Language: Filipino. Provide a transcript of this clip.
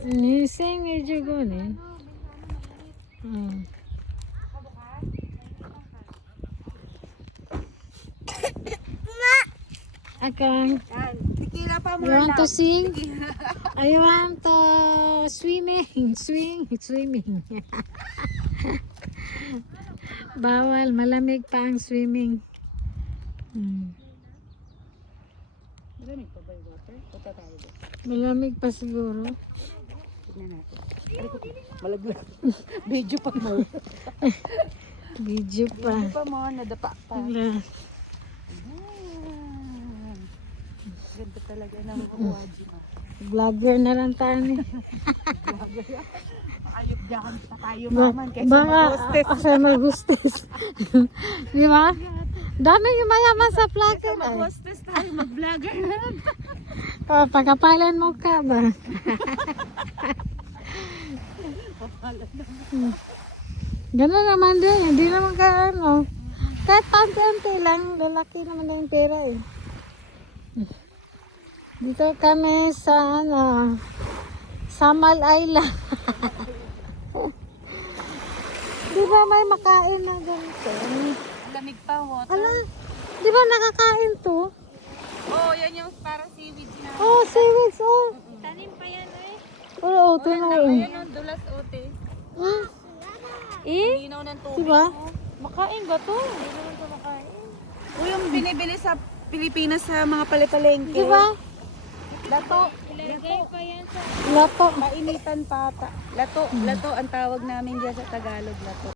Nising medyo gunin. Akang, Tikila pa you want to sing? I want to swimming. Swimming. Bawal, malamig pa ang swimming. Malamig pa ba yung water? Punta tayo doon. Malamig pa siguro. Tignan natin. Malaglag. Video pa mo. Video pa. Video pa mo, nadapa pa. Wala. Ganda talaga ng Waji mo. Vlogger na lang tayo ni. Ayop dyan pa tayo maman kaysa Baka mag-hostess. kasi mag-hostess. Di ba? Dami yung mayaman sa vlogger. Kaysa mag-hostess tayo, mag-vlogger na lang. Pagkapalan mo ka ba? Ganun naman din. Hindi naman ka ano. Kahit panti-anti lang. Lalaki naman na yung pera eh. Dito kami sa ano, Samal Island. Di ba may makain na ganito? Lamig pa water. Ala, di ba nakakain to? Oh, yan yung para seaweed na. Oh, seaweeds, oh. Tanim pa yan eh. Oo, ito na. Ayan ang dulas ote. Linaw ng tubig. Diba? Makain ba to? Hindi naman to makain. O yung binibili sa Pilipinas sa mga palipalengke. Diba? Lato. Ilagay pa yan sa Lato. Mainitan pata. Lato. Lato ang tawag namin dyan sa Tagalog. Lato.